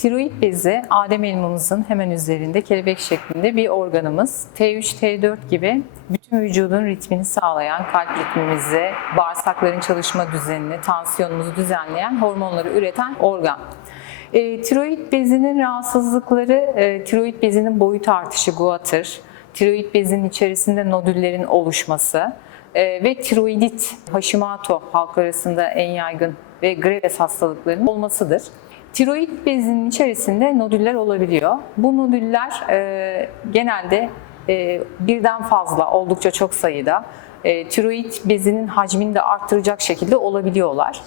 Tiroid bezi Adem elmamızın hemen üzerinde kelebek şeklinde bir organımız. T3, T4 gibi bütün vücudun ritmini sağlayan, kalp ritmimizi, bağırsakların çalışma düzenini, tansiyonumuzu düzenleyen, hormonları üreten organ. E, tiroid bezinin rahatsızlıkları, e, tiroid bezinin boyut artışı, guatr, tiroid bezinin içerisinde nodüllerin oluşması e, ve tiroidit, Hashimoto halk arasında en yaygın ve Graves hastalıklarının olmasıdır. Tiroid bezinin içerisinde nodüller olabiliyor. Bu nodüller e, genelde e, birden fazla, oldukça çok sayıda e, tiroid bezinin hacmini de arttıracak şekilde olabiliyorlar.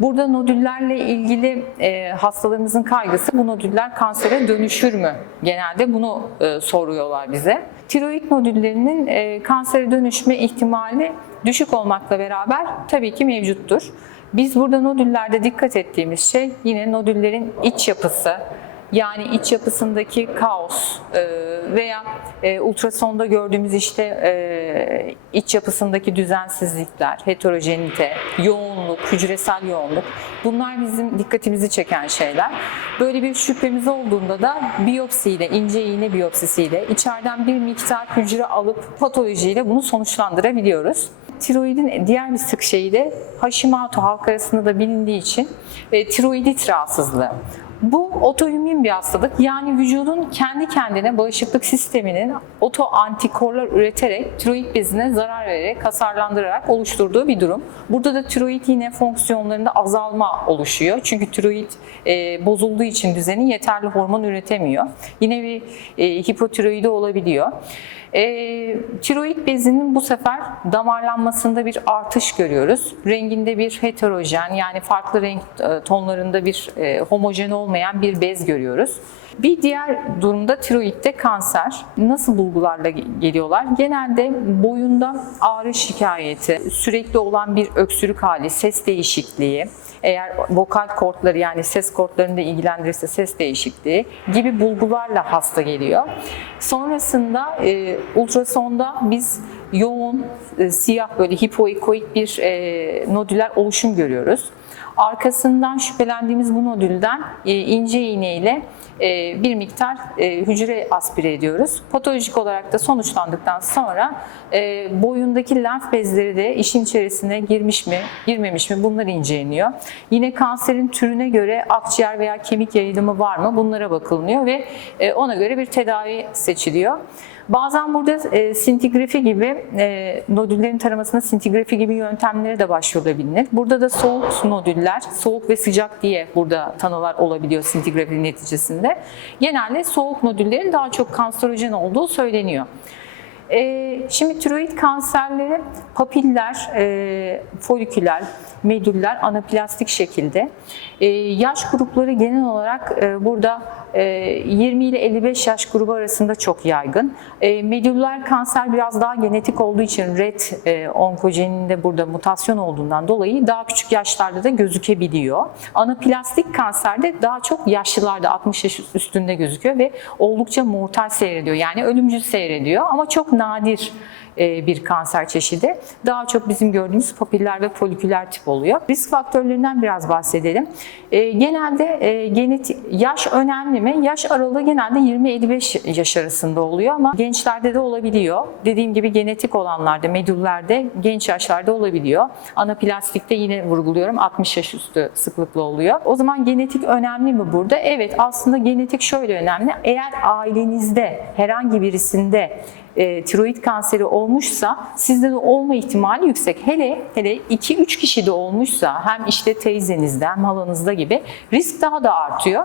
Burada nodüllerle ilgili e, hastalarımızın kaygısı bu nodüller kansere dönüşür mü? Genelde bunu e, soruyorlar bize. Tiroid nodüllerinin e, kansere dönüşme ihtimali düşük olmakla beraber tabii ki mevcuttur. Biz burada nodüllerde dikkat ettiğimiz şey yine nodüllerin iç yapısı, yani iç yapısındaki kaos e, veya e, ultrasonda gördüğümüz işte e, iç yapısındaki düzensizlikler, heterojenite, yoğunluk, hücresel yoğunluk bunlar bizim dikkatimizi çeken şeyler. Böyle bir şüphemiz olduğunda da biyopsiyle, ince iğne biyopsisiyle içeriden bir miktar hücre alıp patolojiyle bunu sonuçlandırabiliyoruz. Tiroidin diğer bir sık şeyi de Hashimoto halk arasında da bilindiği için e, tiroidit rahatsızlığı. Bu otoimmün bir hastalık. Yani vücudun kendi kendine bağışıklık sisteminin oto antikorlar üreterek tiroid bezine zarar vererek, hasarlandırarak oluşturduğu bir durum. Burada da tiroid yine fonksiyonlarında azalma oluşuyor. Çünkü tiroid e, bozulduğu için düzeni yeterli hormon üretemiyor. Yine bir e, hipotiroidi olabiliyor. E, tiroid bezinin bu sefer damarlanmasında bir artış görüyoruz. Renginde bir heterojen yani farklı renk e, tonlarında bir e, homojen olmayan bir bez görüyoruz. Bir diğer durumda tiroidde kanser. Nasıl bulgularla ge- geliyorlar? Genelde boyunda ağrı şikayeti, sürekli olan bir öksürük hali, ses değişikliği, eğer vokal kortları yani ses kortlarını da ilgilendirirse ses değişikliği gibi bulgularla hasta geliyor. Sonrasında e, ultrasonda biz yoğun e, siyah böyle hipoikoik bir e, nodüler oluşum görüyoruz. Arkasından şüphelendiğimiz bu nodülden e, ince iğne ile e, bir miktar e, hücre aspire ediyoruz. Patolojik olarak da sonuçlandıktan sonra boyundaki lenf bezleri de işin içerisine girmiş mi, girmemiş mi bunlar inceleniyor. Yine kanserin türüne göre akciğer veya kemik yayılımı var mı bunlara bakılıyor ve ona göre bir tedavi seçiliyor. Bazen burada e, sintigrafi gibi e, nodüllerin taramasında sintigrafi gibi yöntemlere de başvurulabilir. Burada da soğuk nodüller, soğuk ve sıcak diye burada tanılar olabiliyor sintigrafi neticesinde. Genelde soğuk nodüllerin daha çok kanserojen olduğu söyleniyor. E, şimdi tiroid kanserleri papiller, e, foliküler, medüller anaplastik şekilde. E, yaş grupları genel olarak e, burada e, 20 ile 55 yaş grubu arasında çok yaygın. E, medüller kanser biraz daha genetik olduğu için RET e, onkojeninde burada mutasyon olduğundan dolayı daha küçük yaşlarda da gözükebiliyor. Anaplastik kanserde daha çok yaşlılarda 60 yaş üstünde gözüküyor ve oldukça mortal seyrediyor. Yani ölümcül seyrediyor ama çok nadir e, bir kanser çeşidi. Daha çok bizim gördüğümüz papiller ve foliküler tip oluyor. Risk faktörlerinden biraz bahsedelim. E, Genelde e, genetik yaş önemli mi? Yaş aralığı genelde 20-55 yaş arasında oluyor ama gençlerde de olabiliyor. Dediğim gibi genetik olanlarda, medüllerde genç yaşlarda olabiliyor. Anaplastikte yine vurguluyorum 60 yaş üstü sıklıkla oluyor. O zaman genetik önemli mi burada? Evet aslında genetik şöyle önemli. Eğer ailenizde herhangi birisinde e, tiroid kanseri olmuşsa sizde de olma ihtimali yüksek. Hele hele 2-3 kişi de olmuşsa hem işte teyzenizde hem halanızda gibi risk daha da artıyor.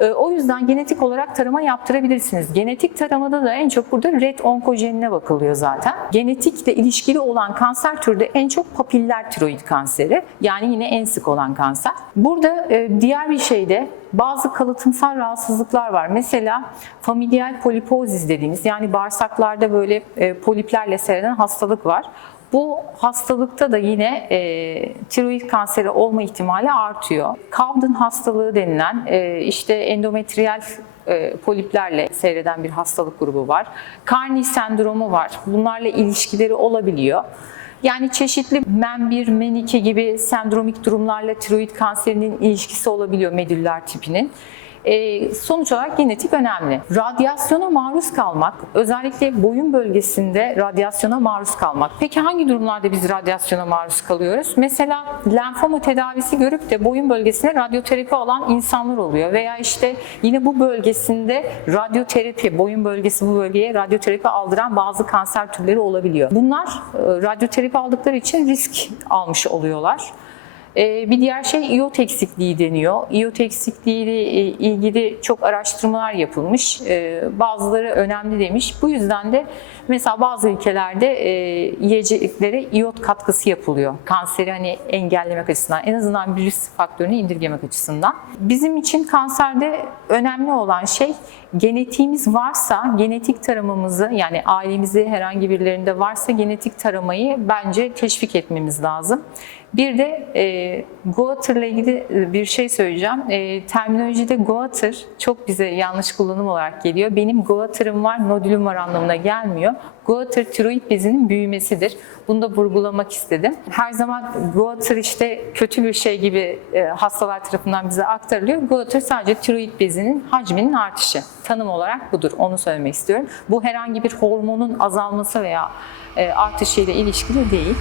E, O yüzden genetik olarak tarama yaptırabilirsiniz. Genetik taramada da en çok burada red onkojenine bakılıyor zaten. Genetikle ilişkili olan kanser türü de en çok papiller tiroid kanseri. Yani yine en sık olan kanser. Burada e, diğer bir şey de bazı kalıtımsal rahatsızlıklar var. Mesela familial polipozis dediğimiz yani bağırsaklarda böyle e, poliplerle seyreden hastalık var. Bu hastalıkta da yine e, tiroid kanseri olma ihtimali artıyor. Cowden hastalığı denilen e, işte endometriyal e, poliplerle seyreden bir hastalık grubu var. Carney sendromu var. Bunlarla ilişkileri olabiliyor. Yani çeşitli MEN1, MEN2 gibi sendromik durumlarla tiroid kanserinin ilişkisi olabiliyor medüller tipinin. E, sonuç olarak genetik önemli. Radyasyona maruz kalmak, özellikle boyun bölgesinde radyasyona maruz kalmak. Peki hangi durumlarda biz radyasyona maruz kalıyoruz? Mesela lenfoma tedavisi görüp de boyun bölgesine radyoterapi alan insanlar oluyor. Veya işte yine bu bölgesinde radyoterapi, boyun bölgesi bu bölgeye radyoterapi aldıran bazı kanser türleri olabiliyor. Bunlar e, radyoterapi aldıkları için risk almış oluyorlar. Ee, Bir diğer şey iot eksikliği deniyor. İyot eksikliği ile e, ilgili çok araştırmalar yapılmış. Ee, Bazıları önemli demiş. Bu yüzden de mesela bazı ülkelerde e, yiyeceklere iot katkısı yapılıyor. Kanseri hani engellemek açısından, en azından bir risk faktörünü indirgemek açısından. Bizim için kanserde önemli olan şey genetiğimiz varsa genetik taramamızı yani ailemizde herhangi birilerinde varsa genetik taramayı bence teşvik etmemiz lazım. Bir de e, Goiter ile ilgili bir şey söyleyeceğim. E, terminolojide Goiter çok bize yanlış kullanım olarak geliyor. Benim Goiter'ım var, nodülüm var anlamına gelmiyor. Goiter tiroid bezinin büyümesidir. Bunu da vurgulamak istedim. Her zaman Goiter işte kötü bir şey gibi e, hastalar tarafından bize aktarılıyor. Goiter sadece tiroid bezinin hacminin artışı. Tanım olarak budur. Onu söylemek istiyorum. Bu herhangi bir hormonun azalması veya e, artışıyla ilişkili değil.